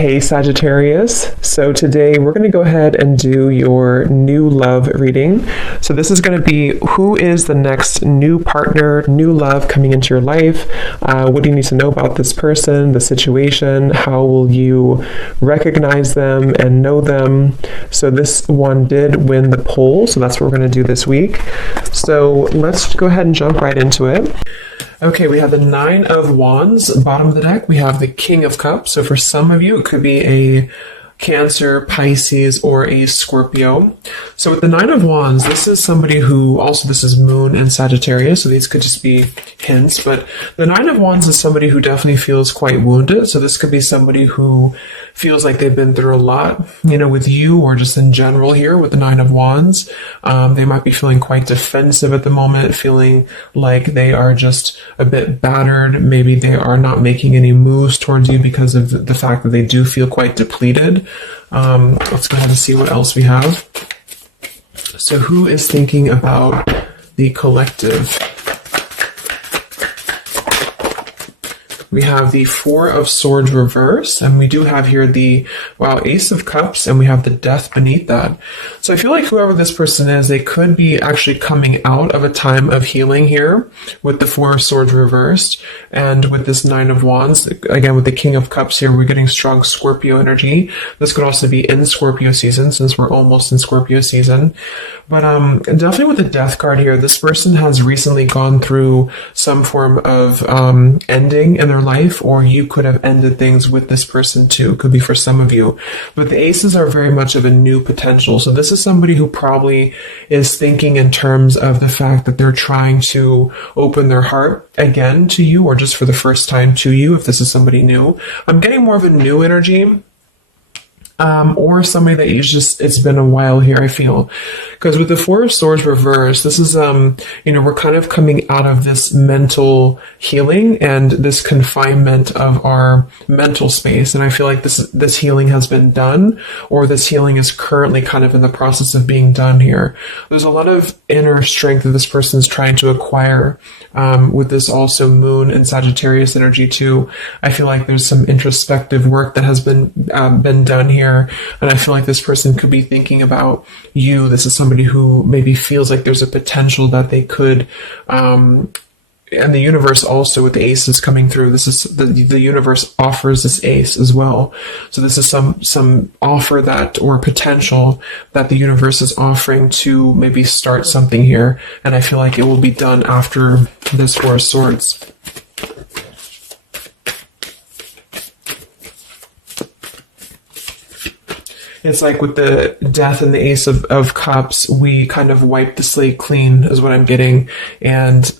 Hey Sagittarius, so today we're going to go ahead and do your new love reading. So this is going to be who is the next new partner, new love coming into your life. What do you need to know about this person, the situation? How will you recognize them and know them? So this one did win the poll, so that's what we're going to do this week. So let's go ahead and jump right into it. Okay, we have the Nine of Wands, bottom of the deck. We have the King of Cups. So for some of you, it could be a Cancer, Pisces, or a Scorpio. So with the Nine of Wands, this is somebody who, also this is Moon and Sagittarius, so these could just be hints, but the Nine of Wands is somebody who definitely feels quite wounded. So this could be somebody who feels like they've been through a lot, with you or just in general here with the Nine of Wands. They might be feeling quite defensive at the moment, feeling like they are just a bit battered. Maybe they are not making any moves towards you because of the fact that they do feel quite depleted. Let's go ahead and see what else we have. So who is thinking about the collective? We have the Four of Swords reverse, and we do have here the, Ace of Cups, and we have the Death beneath that. So I feel like whoever this person is, they could be actually coming out of a time of healing here with the Four of Swords reversed, and with this Nine of Wands, again with the King of Cups here, we're getting strong Scorpio energy. This could also be in Scorpio season, since we're almost in Scorpio season. But definitely with the Death card here, this person has recently gone through some form of ending in their life, or you could have ended things with this person too. Could be for some of you. But the aces are very much of a new potential. So this is somebody who probably is thinking in terms of the fact that they're trying to open their heart again to you, or just for the first time to you, if this is somebody new. I'm getting more of a new energy. Or somebody that it's been a while here, I feel. Because with the Four of Swords reversed, this is, we're kind of coming out of this mental healing and this confinement of our mental space. And I feel like this healing has been done, or this healing is currently kind of in the process of being done here. There's a lot of inner strength that this person is trying to acquire. With this also Moon and Sagittarius energy too. I feel like there's some introspective work that has been done here. And I feel like this person could be thinking about you. This is somebody who maybe feels like there's a potential that they could, and the universe also with the aces coming through. This is the universe offers this ace as well. So this is some offer that, or potential that the universe is offering to maybe start something here. And I feel like it will be done after this Four of Swords. It's like with the Death and the Ace of Cups, we kind of wipe the slate clean is what I'm getting. And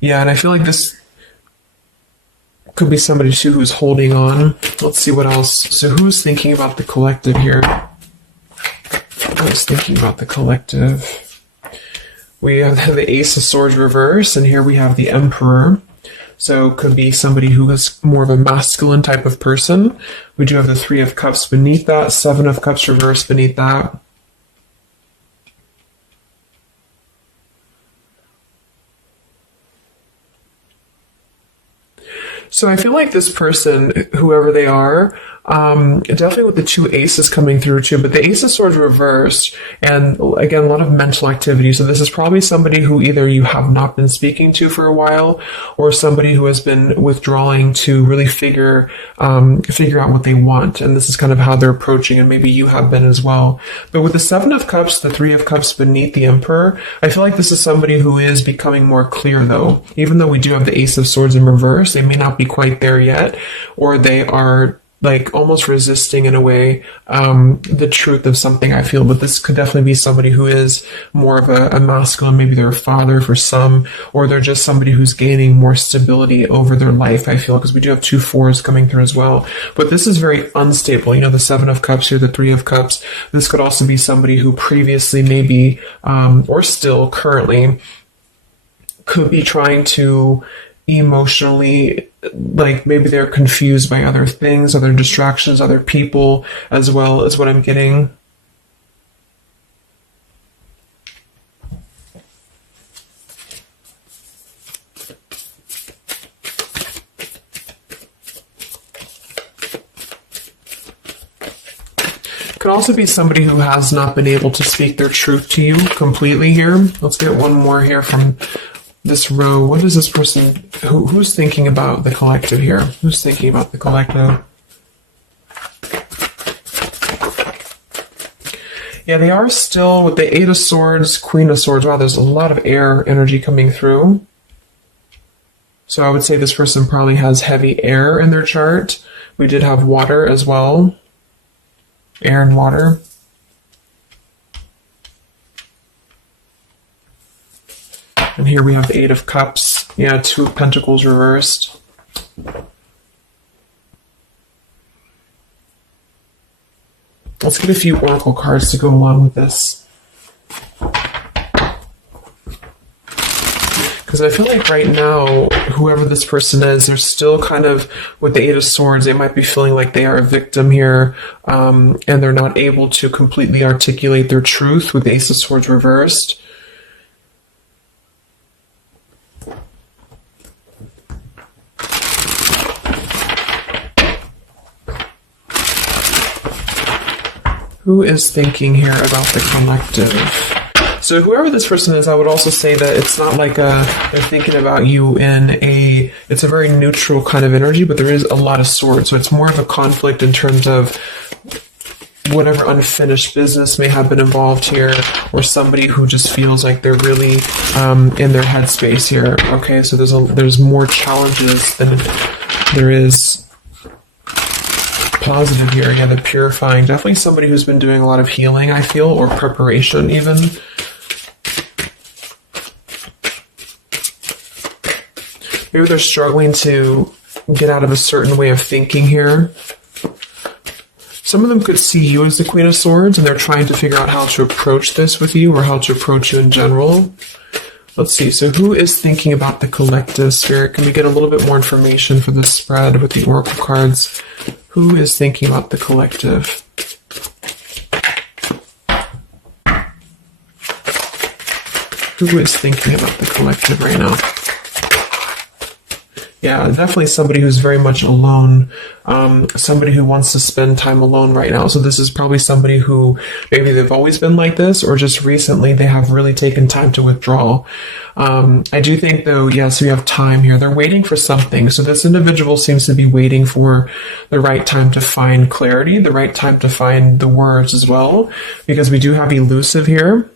yeah, and I feel like this could be somebody too who's holding on. Let's see what else. So who's thinking about the collective here? Who's thinking about the collective? We have the Ace of Swords reverse, and here we have the Emperor. So it could be somebody who is more of a masculine type of person. We do have the Three of Cups beneath that, Seven of Cups reversed beneath that. So I feel like this person, whoever they are, definitely with the two aces coming through too, but the Ace of Swords reversed, and again, a lot of mental activity. So this is probably somebody who either you have not been speaking to for a while, or somebody who has been withdrawing to really figure out what they want. And this is kind of how they're approaching, and maybe you have been as well. But with the Seven of Cups, the Three of Cups beneath the Emperor, I feel like this is somebody who is becoming more clear though. Even though we do have the Ace of Swords in reverse, they may not be quite there yet, or they are like almost resisting in a way the truth of something, I feel. But this could definitely be somebody who is more of a masculine. Maybe they're a father for some, or they're just somebody who's gaining more stability over their life, I feel, because we do have two fours coming through as well. But this is very unstable. The Seven of Cups here, the Three of Cups. This could also be somebody who previously maybe, or still currently, could be trying to emotionally, like maybe they're confused by other things, other distractions, other people as well, is what I'm getting. Could also be somebody who has not been able to speak their truth to you completely here. Let's get one more here from this row. What is this person? Who's thinking about the collective here? Who's thinking about the collective? Yeah, they are still with the 8 of Swords, Queen of Swords. Wow, there's a lot of air energy coming through. So I would say this person probably has heavy air in their chart. We did have water as well. Air and water. And here we have the 8 of Cups. Yeah, 2 of Pentacles reversed. Let's get a few oracle cards to go along with this. Because I feel like right now, whoever this person is, they're still kind of, with the 8 of Swords, they might be feeling like they are a victim here, and they're not able to completely articulate their truth with the Ace of Swords reversed. Who is thinking here about the collective? So whoever this person is, I would also say that it's not like they're thinking about you it's a very neutral kind of energy, but there is a lot of swords. So it's more of a conflict in terms of whatever unfinished business may have been involved here, or somebody who just feels like they're really in their headspace here. Okay, so there's more challenges than there is positive here. Yeah, the purifying. Definitely somebody who's been doing a lot of healing, I feel, or preparation even. Maybe they're struggling to get out of a certain way of thinking here. Some of them could see you as the Queen of Swords, and they're trying to figure out how to approach this with you, or how to approach you in general. Let's see. So who is thinking about the collective, Spirit? Can we get a little bit more information for this spread with the oracle cards? Who is thinking about the collective? Who is thinking about the collective right now? Yeah, definitely somebody who's very much alone, somebody who wants to spend time alone right now. So this is probably somebody who maybe they've always been like this, or just recently they have really taken time to withdraw. I do think, though, yes, we have time here. They're waiting for something. So this individual seems to be waiting for the right time to find clarity, the right time to find the words as well, because we do have elusive here.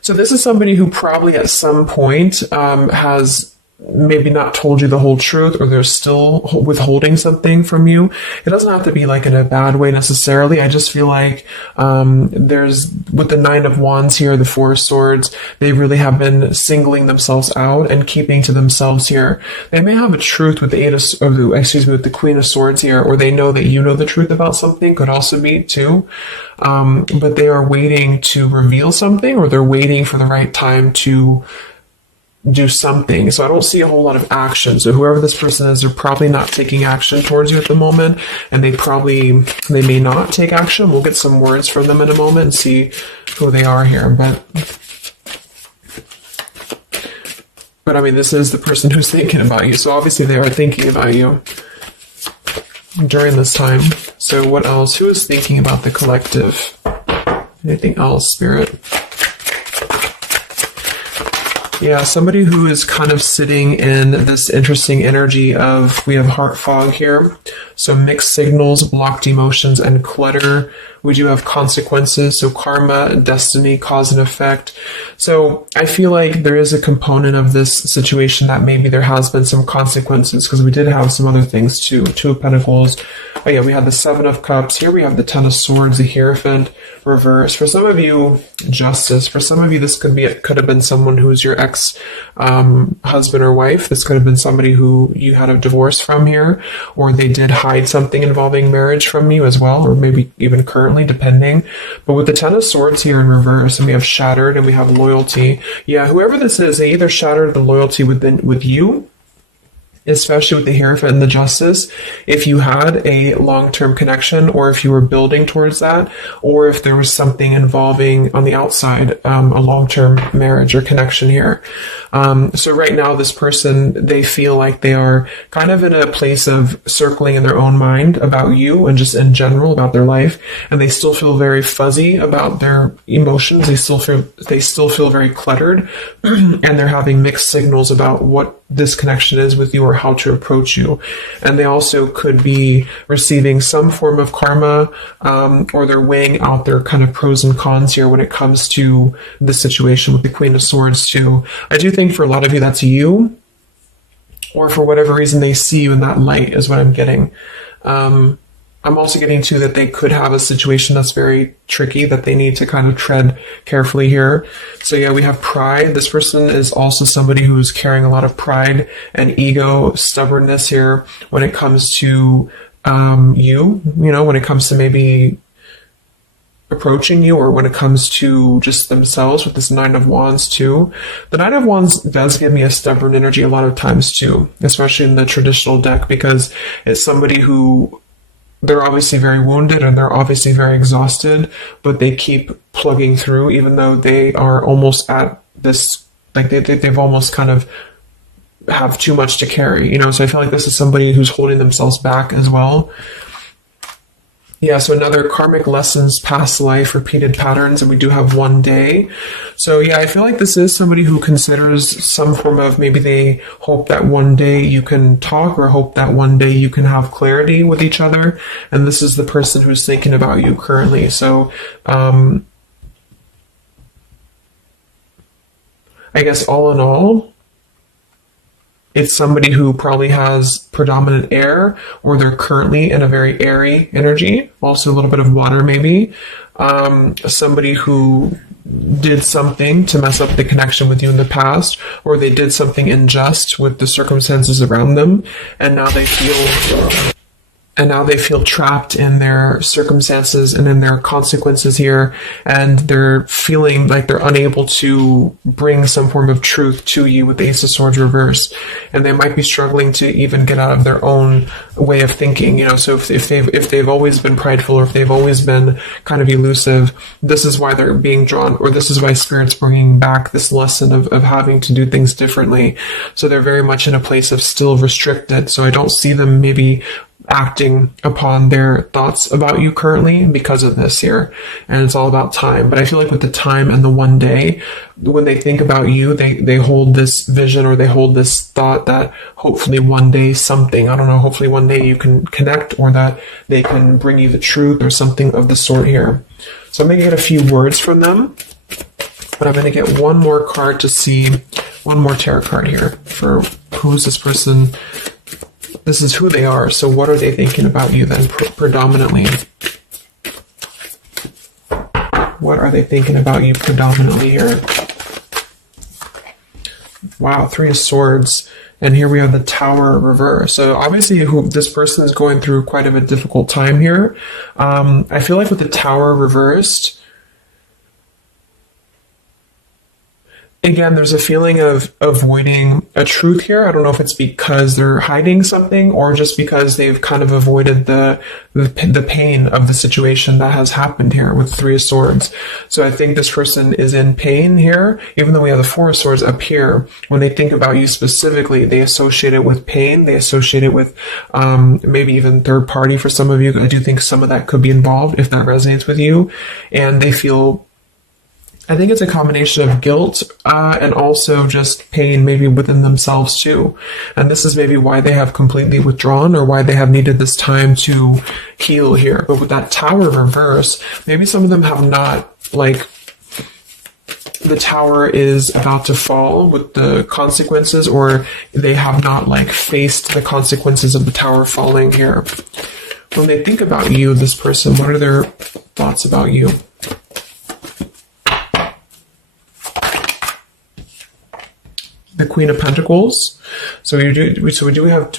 So this is somebody who probably at some point has maybe not told you the whole truth, or they're still withholding something from you. It doesn't have to be like in a bad way necessarily. I just feel like there's, with the 9 of Wands here, the 4 of Swords, they really have been singling themselves out and keeping to themselves here. They may have a truth with the with the Queen of Swords here, or they know that you know the truth about something, could also be too. But they are waiting to reveal something, or they're waiting for the right time to do something. So I don't see a whole lot of action. So whoever this person is, they're probably not taking action towards you at the moment, and they may not take action. We'll get some words from them in a moment and see who they are here. But I mean, this is the person who's thinking about you. So obviously they are thinking about you during this time. So what else? Who is thinking about the collective? Anything else, Spirit? Yeah, somebody who is kind of sitting in this interesting energy of, we have heart fog here. So mixed signals, blocked emotions, and clutter. We do have consequences, so karma, destiny, cause and effect. So I feel like there is a component of this situation that maybe there has been some consequences, because we did have some other things too. 2 of Pentacles. Oh yeah, we had the 7 of Cups. Here we have the 10 of Swords, the Hierophant, reverse. For some of you, Justice. For some of you, this could have been someone who's your ex husband or wife. This could have been somebody who you had a divorce from here, or they did hide something involving marriage from you as well, or maybe even currently, depending. But with the 10 of Swords here in reverse, and we have shattered, and we have loyalty. Yeah, whoever this is, they either shattered the loyalty with you, especially with the Hierophant and the Justice, if you had a long-term connection, or if you were building towards that, or if there was something involving on the outside, a long-term marriage or connection here. So right now, this person, they feel like they are kind of in a place of circling in their own mind about you and just in general about their life, and they still feel very fuzzy about their emotions. They still feel very cluttered, and they're having mixed signals about what this connection is with you or how to approach you. And they also could be receiving some form of karma, or they're weighing out their kind of pros and cons here when it comes to the situation with the Queen of Swords too. I do think for a lot of you that's you, or for whatever reason they see you in that light is what I'm getting. I'm also getting too that they could have a situation that's very tricky that they need to kind of tread carefully here. So yeah, we have pride. This person is also somebody who's carrying a lot of pride and ego, stubbornness here when it comes to when it comes to maybe approaching you, or when it comes to just themselves with this Nine of Wands too. The Nine of Wands does give me a stubborn energy a lot of times too, especially in the traditional deck, because it's somebody who, they're obviously very wounded and they're obviously very exhausted, but they keep plugging through even though they are almost at this, like they've almost kind of have too much to carry, so I feel like this is somebody who's holding themselves back as well. Yeah, so another karmic lessons, past life, repeated patterns, and we do have one day. So yeah, I feel like this is somebody who considers some form of, maybe they hope that one day you can talk, or hope that one day you can have clarity with each other. And this is the person who's thinking about you currently. So I guess all in all, it's somebody who probably has predominant air, or they're currently in a very airy energy, also a little bit of water maybe. Somebody who did something to mess up the connection with you in the past, or they did something unjust with the circumstances around them, and now they feel trapped in their circumstances and in their consequences here, and they're feeling like they're unable to bring some form of truth to you with the Ace of Swords reverse, and they might be struggling to even get out of their own way of thinking. So if they've always been prideful, or if they've always been kind of elusive, this is why they're being drawn, or this is why Spirit's bringing back this lesson of having to do things differently. So they're very much in a place of still restricted. So I don't see them maybe acting upon their thoughts about you currently because of this here, and it's all about time. But I feel like with the time and the one day, when they think about you, they hold this vision, or they hold this thought that hopefully one day hopefully one day you can connect, or that they can bring you the truth or something of the sort here. So I'm going to get a few words from them, but I'm going to get one more card to see, one more tarot card here for who is this person. This is who they are. So what are they thinking about you then predominantly? What are they thinking about you predominantly here? Wow, Three of Swords. And here we have the Tower reverse. So obviously this person is going through quite of a difficult time here. I feel like with the Tower reversed, again, there's a feeling of avoiding a truth here. I don't know if it's because they're hiding something, or just because they've kind of avoided the pain of the situation that has happened here with Three of Swords. So I think this person is in pain here, even though we have the Four of Swords up here. When they think about you specifically, they associate it with pain. They associate it with maybe even third party for some of you. I do think some of that could be involved if that resonates with you. And they feel, I think it's a combination of guilt and also just pain maybe within themselves too. And this is maybe why they have completely withdrawn, or why they have needed this time to heal here. But with that Tower reverse, maybe some of them have not, like, the Tower is about to fall with the consequences, or they have not faced the consequences of the Tower falling here. When they think about you, this person, what are their thoughts about you? The Queen of Pentacles. So we do have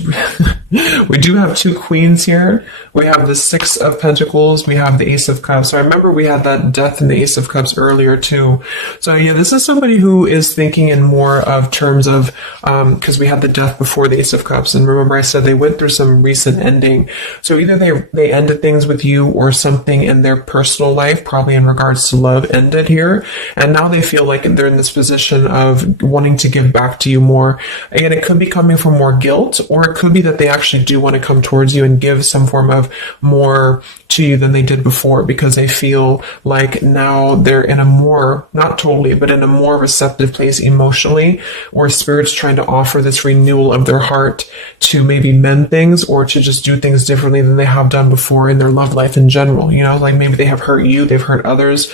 we do have two queens here. We have the Six of Pentacles. We have the Ace of Cups. So I remember we had that Death and the Ace of Cups earlier too. So yeah, this is somebody who is thinking in more of terms of, because we had the Death before the Ace of Cups. And remember I said they went through some recent ending. So either they ended things with you, or something in their personal life, probably in regards to love, ended here. And now they feel like they're in this position of wanting to give back to you more. Again, it could be coming from more guilt, or it could be that they actually do want to come towards you and give some form of more to you than they did before, because they feel like now they're in a more, not totally, but in a more receptive place emotionally, or Spirit's trying to offer this renewal of their heart to maybe mend things, or to just do things differently than they have done before in their love life in general. You know, like maybe they have hurt you, they've hurt others.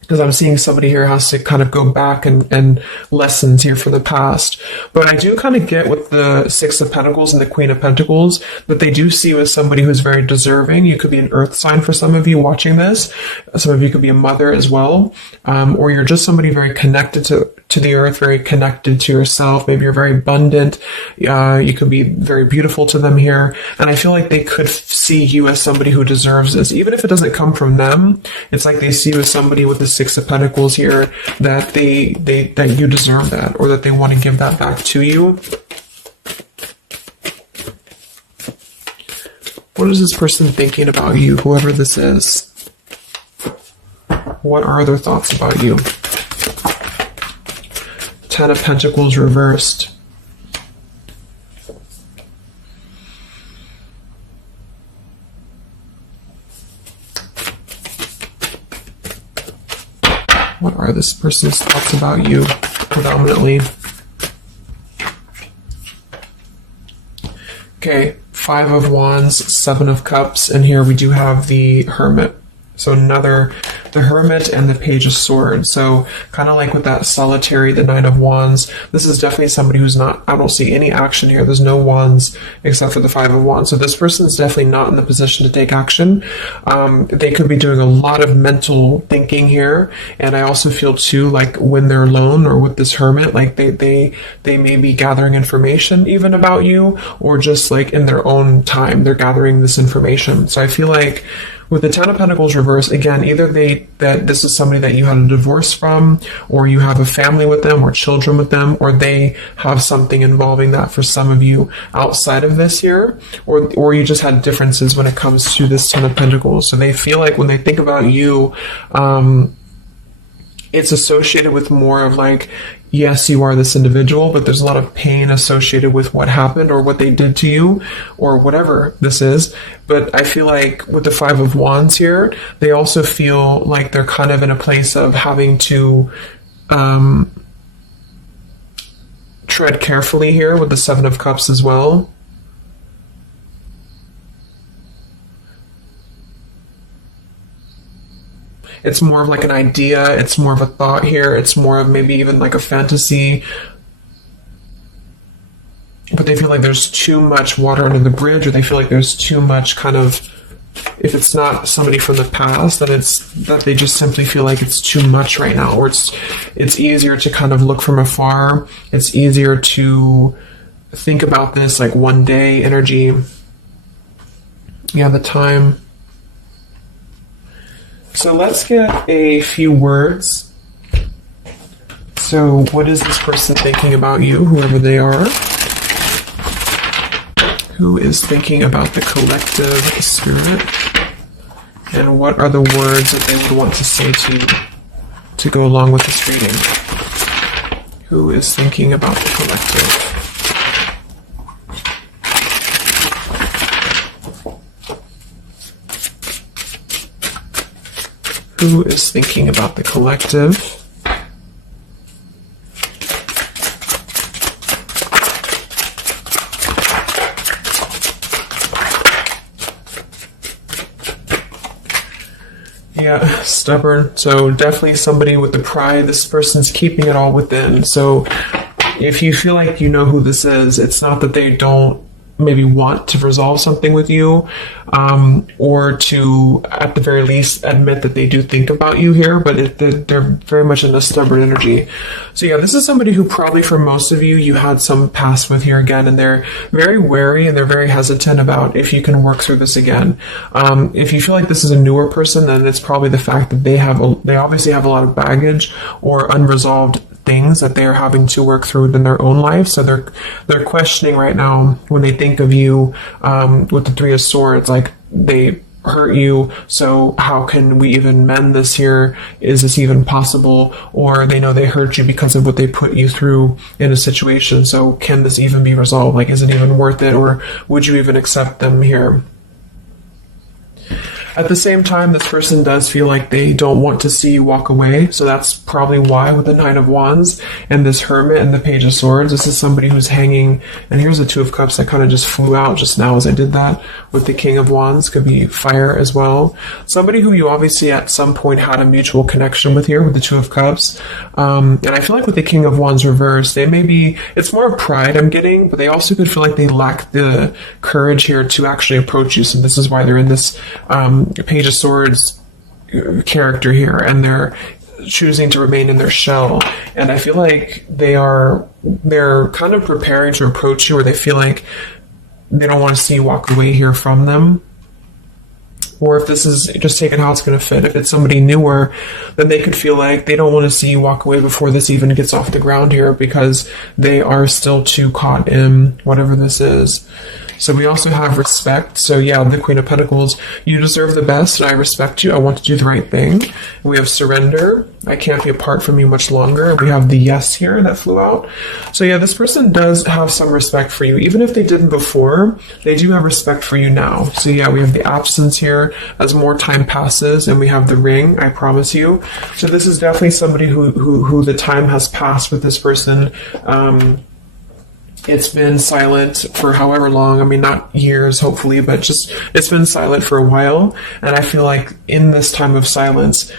Because I'm seeing somebody here has to kind of go back and lessons here for the past. But I do kind of get with the Six of Pentacles and the Queen of Pentacles that they do see you as somebody who's very deserving. You could be an earth sign for some of you watching this. Some of you could be a mother as well. Or you're just somebody very connected to the earth, very connected to yourself. Maybe you're very abundant. You could be very beautiful to them here. And I feel like they could see you as somebody who deserves this. Even if it doesn't come from them, it's like they see you as somebody with the Six of Pentacles here, that that you deserve that, or that they want to give that back to you. What is this person thinking about you, whoever this is? What are their thoughts about you? Ten of Pentacles reversed. What are this person's thoughts about you, predominantly? Okay, Five of Wands, Seven of Cups, and here we do have the Hermit. So the Hermit and the Page of Swords. So kind of like with that Solitary, the Nine of Wands, this is definitely somebody who's not, I don't see any action here. There's no wands except for the Five of Wands. So this person's definitely not in the position to take action. They could be doing a lot of mental thinking here. And I also feel too, like when they're alone or with this Hermit, like they may be gathering information even about you, or just like in their own time, they're gathering this information. So I feel like with the Ten of Pentacles reverse, again, either that this is somebody that you had a divorce from, or you have a family with them, or children with them, or they have something involving that for some of you outside of this here, or you just had differences when it comes to this Ten of Pentacles. So they feel like when they think about you, it's associated with more of like, yes, you are this individual, but there's a lot of pain associated with what happened or what they did to you or whatever this is. But I feel like with the Five of Wands here, they also feel like they're kind of in a place of having to tread carefully here with the Seven of Cups as well. It's more of like an idea. It's more of a thought here. It's more of maybe even like a fantasy. But they feel like there's too much water under the bridge, or they feel like there's too much kind of, if it's not somebody from the past, then it's that they just simply feel like it's too much right now, or it's easier to kind of look from afar. It's easier to think about this like one day energy. Yeah, the time. So let's get a few words. So what is this person thinking about you, whoever they are? Who is thinking about the collective spirit? And what are the words that they would want to say to go along with this reading? Who is thinking about the collective? Who is thinking about the collective? Yeah, stubborn. So definitely somebody with the pride. This person's keeping it all within. So if you feel like you know who this is, it's not that they don't maybe want to resolve something with you, or to, at the very least, admit that they do think about you here, but they're very much in a stubborn energy. So yeah, this is somebody who probably for most of you, you had some past with here again, and they're very wary and they're very hesitant about if you can work through this again. If you feel like this is a newer person, then it's probably the fact that they obviously have a lot of baggage or unresolved things that they're having to work through in their own life. So they're questioning right now when they think of you, with the Three of Swords, like they hurt you, so how can we even mend this here? Is this even possible? Or they know they hurt you because of what they put you through in a situation, so can this even be resolved? Like, is it even worth it, or would you even accept them here? At the same time, this person does feel like they don't want to see you walk away. So that's probably why with the Nine of Wands and this Hermit and the Page of Swords, this is somebody who's hanging. And here's the Two of Cups that kind of just flew out just now as I did that. With the King of Wands, could be fire as well. Somebody who you obviously at some point had a mutual connection with here with the Two of Cups. And I feel like with the King of Wands reversed, they may be, it's more of pride I'm getting, but they also could feel like they lack the courage here to actually approach you. So this is why they're in this Page of Swords character here, and they're choosing to remain in their shell. And I feel like they're kind of preparing to approach you, or they feel like they don't want to see you walk away here from them. Or if this is just taking how it's going to fit, if it's somebody newer, then they could feel like they don't want to see you walk away before this even gets off the ground here, because they are still too caught in whatever this is. So we also have respect. So yeah, the Queen of Pentacles, you deserve the best, and I respect you. I want to do the right thing. We have surrender. I can't be apart from you much longer. We have the yes here that flew out. So yeah, this person does have some respect for you. Even if they didn't before, they do have respect for you now. So yeah, we have the absence here as more time passes, and we have the ring, I promise you. So this is definitely somebody who the time has passed with this person. It's been silent for however long. I mean, not years, hopefully, but just it's been silent for a while. And I feel like in this time of silence,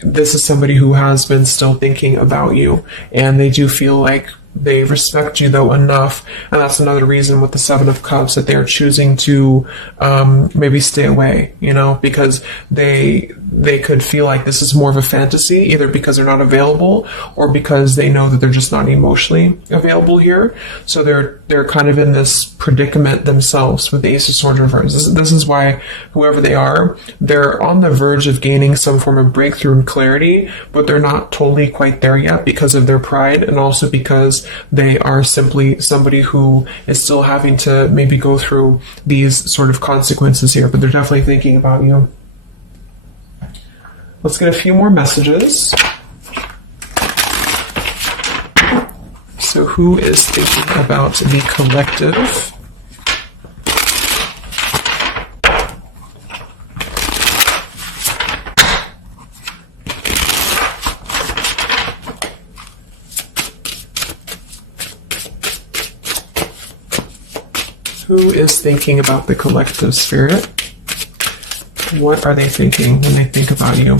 this is somebody who has been still thinking about you. And they do feel like they respect you, though, enough. And that's another reason with the Seven of Cups that they're choosing to maybe stay away, because they could feel like this is more of a fantasy, either because they're not available or because they know that they're just not emotionally available here. So they're kind of in this predicament themselves with the Ace of Swords reversed. This is why whoever they are, they're on the verge of gaining some form of breakthrough and clarity, but they're not totally quite there yet because of their pride, and also because they are simply somebody who is still having to maybe go through these sort of consequences here, but they're definitely thinking about you. Let's get a few more messages. So who is thinking about the collective? Who is thinking about the collective, Spirit? What are they thinking when they think about you?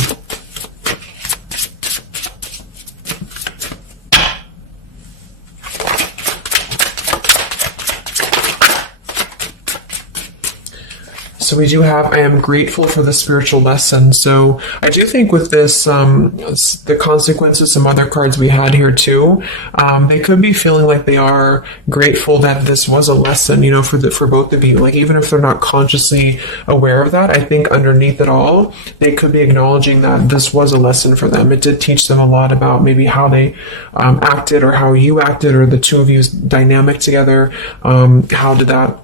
So we do have, I am grateful for the spiritual lesson. So I do think with this, the consequences, some other cards we had here too, they could be feeling like they are grateful that this was a lesson, for both of you. Like, even if they're not consciously aware of that, I think underneath it all, they could be acknowledging that this was a lesson for them. It did teach them a lot about maybe how they acted, or how you acted, or the two of you's dynamic together. How did that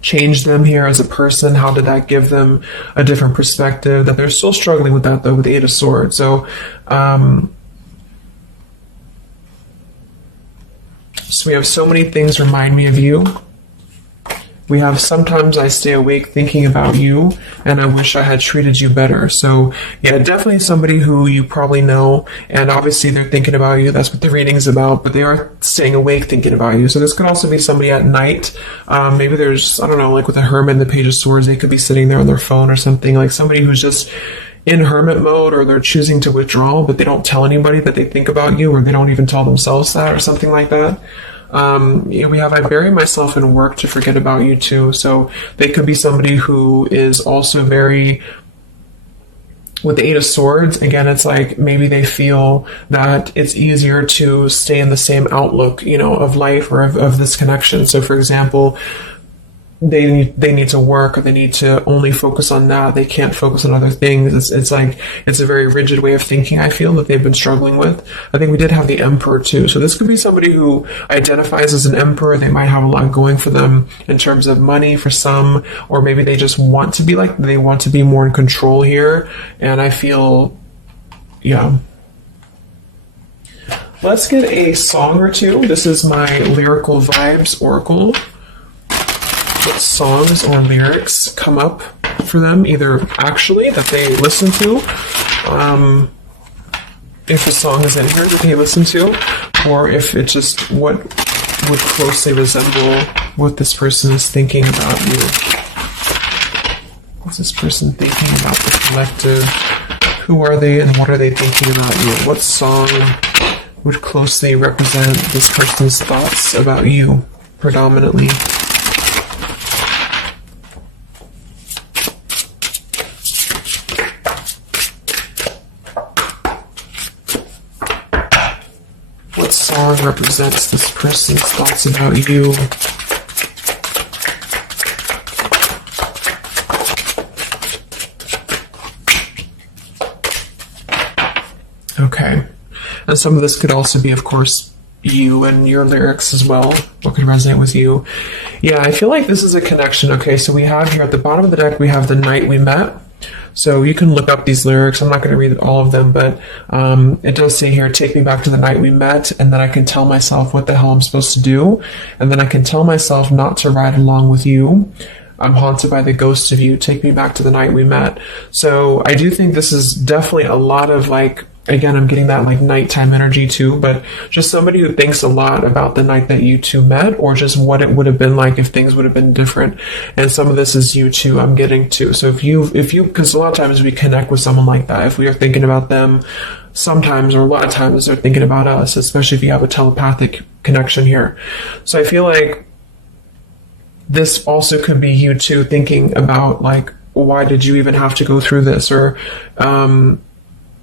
change them here as a person? How did that give them a different perspective? That they're still struggling with that, though, with the Eight of Swords. So we have so many things remind me of you. We have sometimes I stay awake thinking about you, and I wish I had treated you better. So yeah, definitely somebody who you probably know, and obviously they're thinking about you. That's what the reading's about, but they are staying awake thinking about you. So this could also be somebody at night. Maybe there's, I don't know, like with the Hermit and the Page of Swords, they could be sitting there on their phone or something, like somebody who's just in hermit mode, or they're choosing to withdraw, but they don't tell anybody that they think about you, or they don't even tell themselves that, or something like that. We have I bury myself in work to forget about you too. So they could be somebody who is also very, with the Eight of Swords, again, it's like maybe they feel that it's easier to stay in the same outlook, of life or of this connection. So for example, they need to work, or they need to only focus on that. They can't focus on other things. It's like, it's a very rigid way of thinking, I feel, that they've been struggling with. I think we did have the Emperor too. So this could be somebody who identifies as an Emperor. They might have a lot going for them in terms of money for some, or maybe they just want to be they want to be more in control here. And I feel, yeah. Let's get a song or two. This is my Lyrical Vibes Oracle. What songs or lyrics come up for them, either actually that they listen to, if a song is in here that they listen to, or if it's just what would closely resemble what this person is thinking about you. What's this person thinking about the collective? Who are they and what are they thinking about you? What song would closely represent this person's thoughts about you, predominantly? What song represents this person's thoughts about you? Okay. And some of this could also be, of course, you and your lyrics as well. What could resonate with you? Yeah, I feel like this is a connection. Okay, so we have here at the bottom of the deck, we have The Night We Met. So you can look up these lyrics. I'm not going to read all of them, but it does say here, take me back to the night we met, and then I can tell myself what the hell I'm supposed to do, and then I can tell myself not to ride along with you. I'm haunted by the ghosts of you. Take me back to the night we met. So I do think this is definitely a lot of again, I'm getting that nighttime energy too, but just somebody who thinks a lot about the night that you two met, or just what it would have been like if things would have been different. And some of this is you too, I'm getting to. So if you, because a lot of times we connect with someone like that, if we are thinking about them, sometimes, or a lot of times they're thinking about us, especially if you have a telepathic connection here. So I feel like this also could be you too thinking about why did you even have to go through this? Or,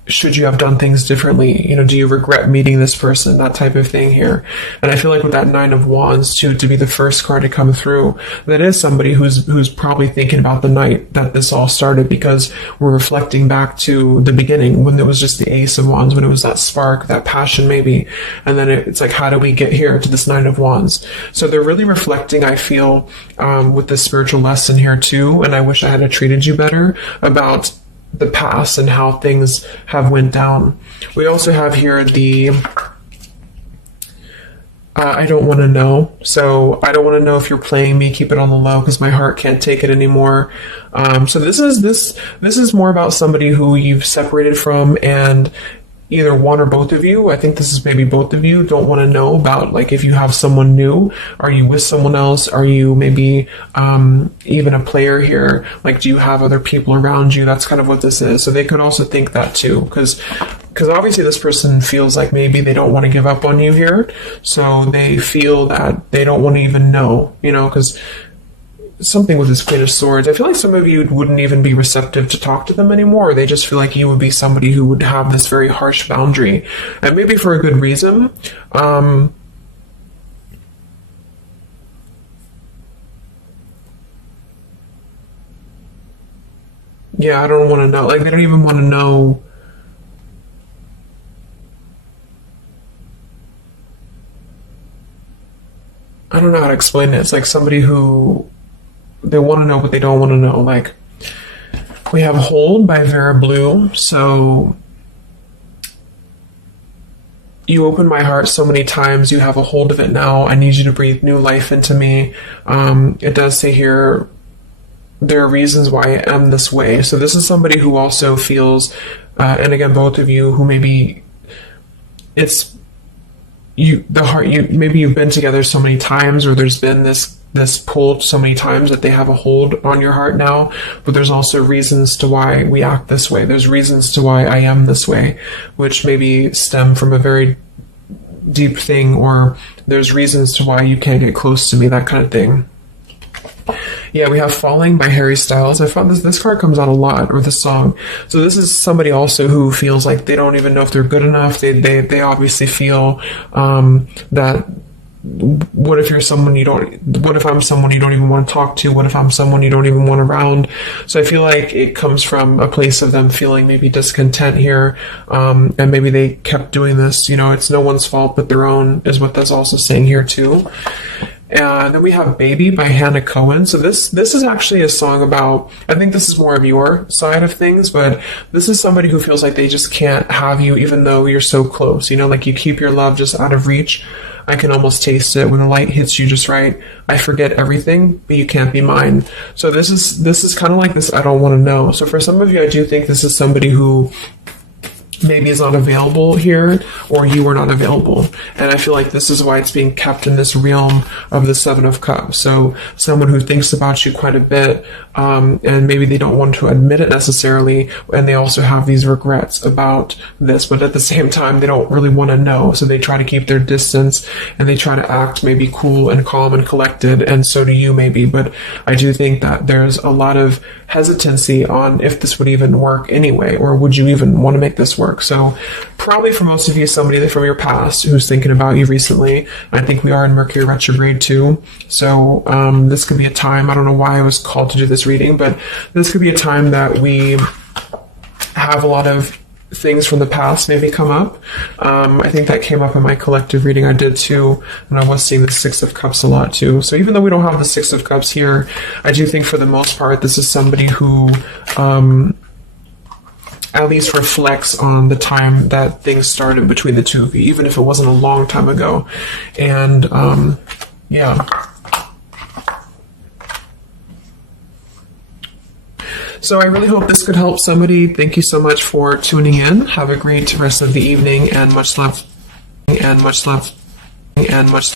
should you have done things differently? Do you regret meeting this person? That type of thing here. And I feel like with that Nine of Wands too, to be the first card to come through, that is somebody who's probably thinking about the night that this all started, because we're reflecting back to the beginning when it was just the Ace of Wands, when it was that spark, that passion maybe. And then it's like, how do we get here to this Nine of Wands? So they're really reflecting, I feel, with this spiritual lesson here too. And I wish I had treated you better, about the past and how things have went down. We also have here the I don't want to know. So I don't want to know if you're playing me. Keep it on the low because my heart can't take it anymore. So this is more about somebody who you've separated from, and either one or both of you, I think this is maybe both of you, don't want to know about if you have someone new. Are you with someone else? Are you maybe even a player here? Do you have other people around you? That's kind of what this is. So they could also think that too, because obviously this person feels like maybe they don't want to give up on you here. So they feel that they don't want to even know, because something with this Queen of Swords, I feel like some of you wouldn't even be receptive to talk to them anymore. They just feel like you would be somebody who would have this very harsh boundary, and maybe for a good reason. Yeah, I don't want to know. They don't even want to know. I don't know how to explain it. It's like somebody who, they want to know, but they don't want to know. We have Hold by Vera Blue. So you open my heart so many times, you have a hold of it now. I need you to breathe new life into me. It does say here, there are reasons why I am this way. So this is somebody who also feels, and again, both of you, who maybe it's maybe you've been together so many times, or there's been this pull so many times that they have a hold on your heart now, but there's also reasons to why we act this way. There's reasons to why I am this way, which maybe stem from a very deep thing, or there's reasons to why you can't get close to me, that kind of thing. Yeah, we have Falling by Harry Styles. I found this card comes out a lot, or this song. So this is somebody also who feels like they don't even know if they're good enough. They obviously feel that what if you're someone you don't, what if I'm someone you don't even want to talk to? What if I'm someone you don't even want around? So I feel like it comes from a place of them feeling maybe discontent here, and maybe they kept doing this. You know, it's no one's fault but their own, is what that's also saying here too. And then we have Baby by Hannah Cohen. So this is actually a song about, I think this is more of your side of things, but this is somebody who feels like they just can't have you even though you're so close. You know, like you keep your love just out of reach. I can almost taste it when the light hits you just right. I forget everything, but you can't be mine. So this is kind of like this I don't want to know. So for some of you, I do think this is somebody who maybe is not available here, or you are not available. And I feel like this is why it's being kept in this realm of the Seven of Cups. So someone who thinks about you quite a bit, and maybe they don't want to admit it necessarily, and they also have these regrets about this, but at the same time, they don't really want to know. So they try to keep their distance, and they try to act maybe cool and calm and collected, and so do you maybe. But I do think that there's a lot of hesitancy on if this would even work anyway, or would you even want to make this work. So probably for most of you, somebody from your past who's thinking about you recently. I think we are in Mercury retrograde too. So this could be a time, I don't know why I was called to do this reading, but this could be a time that we have a lot of things from the past maybe come up. I think that came up in my collective reading I did too, and I was seeing the Six of Cups a lot too. So even though we don't have the Six of Cups here, I do think for the most part this is somebody who at least reflects on the time that things started between the two of you, even if it wasn't a long time ago. And yeah. So I really hope this could help somebody. Thank you so much for tuning in. Have a great rest of the evening, and much love, and much love, and much